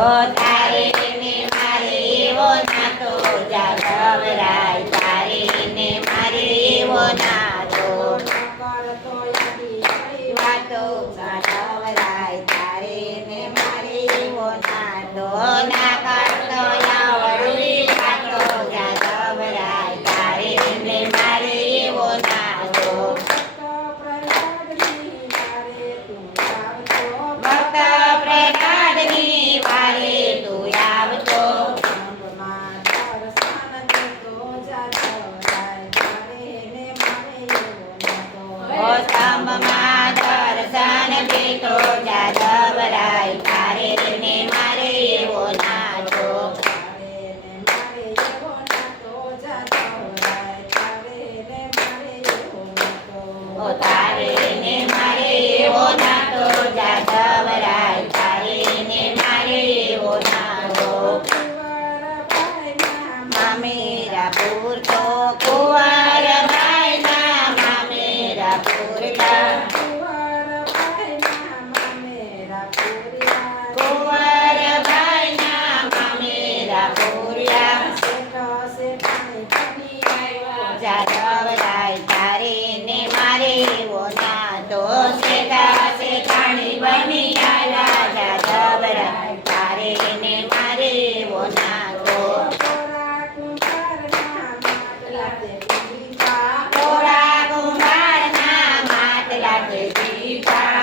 ઓ તારે ને મારે એવો નાતો જાગવરાય, તારે ને મારે એવો નાતો કરતો યાદી ઘડી વાતો જાગવરાય, તારે ને મારે એવો નાતો ના કરતો યાવડી વાતો જાગવરાય, તારે ને મારે એવો નાતો ભક્ત પ્રહલાદની વારે તું આવતો. ભક્ત પ્રહલાદની સ્તંભમાં દર્શન દેતો જાદવરાય, તારે ને મારે એવો નાતો. તારે ને મારે એવો નાતો જાગવરાય, તારે ને મારે એવો નાતો ઓ તારે ને મારે એવો નાતો જાદવરાય, તારે ને મારે એવો નાતો. મામેરા પૂરતો કુંવરબાઈના મામેરા પૂરતા, કુંવરબાઈના મામેરા પૂર્યા. જાદવરાય, તારે ને મારે એવો નાતો શેઠા શેઠાણી બની આવ્યા. જાદવરાય, તારે ને મારે એવો નાતો. થોડા કુંભારના માટલા તે દીધા,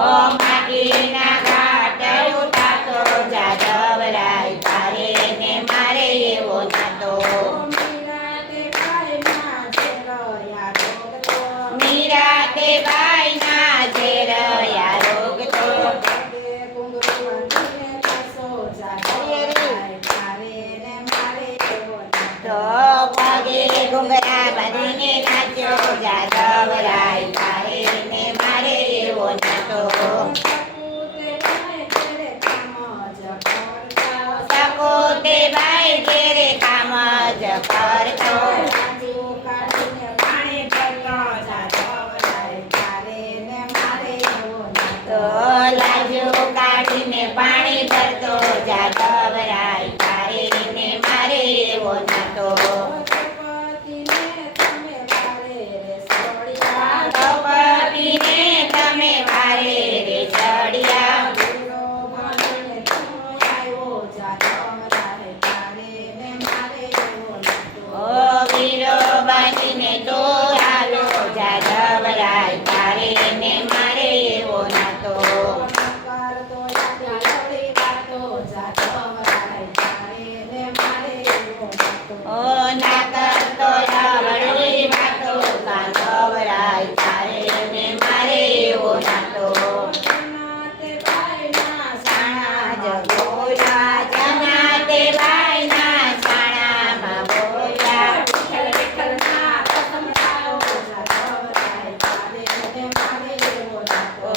ઓ માટીના ઘાટ ઉતારતો જાદવરાય, તારે ને મારે એવો નાતો. મીરાતે બાઈના ઝેરયા રોગતો, તો પગે ઘૂંઘરા બાંધીને નાચ્યો જાદવરાય, તારે ને મારે એવો નાતો. સપોતે બાઈ ઘેરે કામ જ કરતો, તો લાજો કાઢીને પાણી ભરતો જાદવરાય, તારે ને મારે એવો નાતો. દ્રૌપદીને તમે વારે રે ચડ્યા, ઓ વીરો બનીને તો હાલો જાદવરાય, તારે ને મારે એવો નાતો. ઓ ના કરતો રવડી વાતો જાદવરાય, તારે ને મારે એવો નાતો. સાણા જ બોલ્યા જમાતે બાઈના સાણામાં બોલ્યા,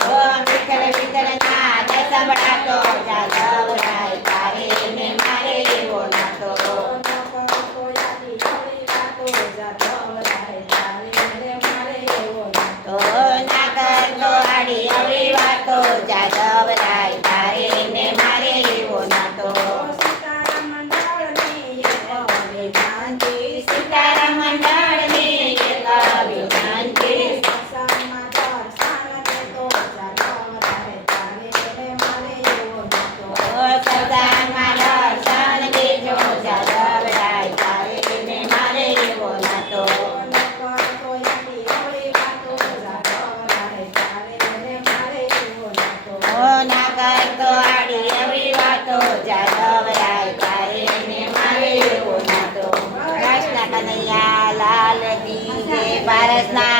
ઓ વિઠ્ઠલ વિઠ્ઠલના દસબડાતો જાદવરાય, તારે ને મારે એવો નાતો. તો ના કરતો આડી અવળી વાતો જાદવરાય, તારે ને મારે એવો નાતો. સીતારામ મંડળની એક વિનંતી, ઓ સદામાં દર્શન દેજો જાદવરાય, તારે ને મારે એવો નાતો. ઓ ના કરતો આડી અવળી વાતો જાદવરાય, તારે ને મારે એવો નાતો. કૃષ્ણ કનૈયા લાલ કી જય. પારસના